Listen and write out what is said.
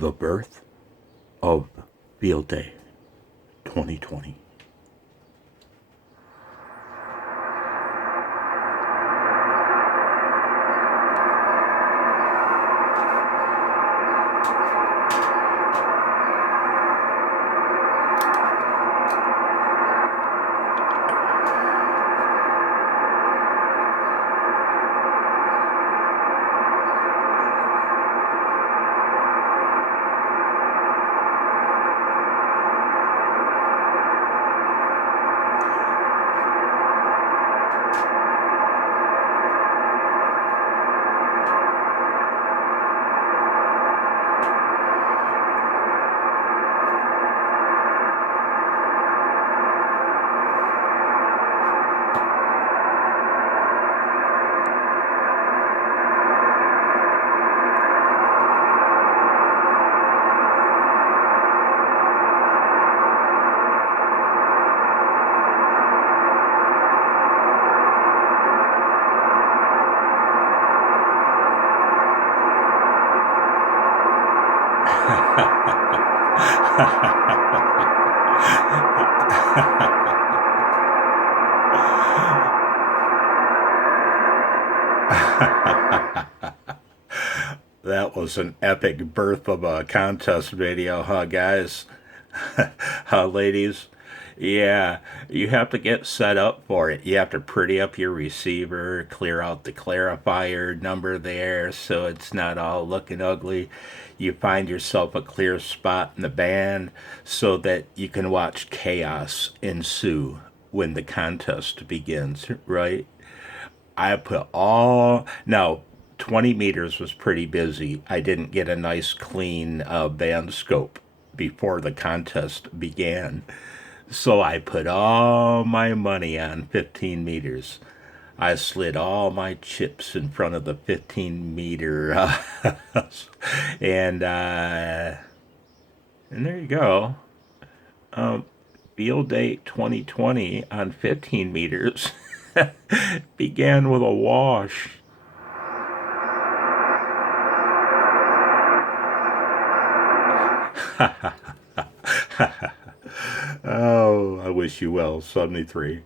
the birth of Feild Day 2020. That was an epic birth of a contest video, huh, guys? Ladies? Yeah, you have to get set up for it. You have to pretty up your receiver, clear out the clarifier number there so it's not all looking ugly. You find yourself a clear spot in the band so that you can watch chaos ensue when the contest begins, right? I put all now 20 meters was pretty busy. I didn't get a nice clean band scope before the contest began. So I put all my money on 15 meters. I slid all my chips in front of the 15-meter and and there you go. Feild Day 2020 on 15 meters began with a wash. Oh, I wish you well, 73.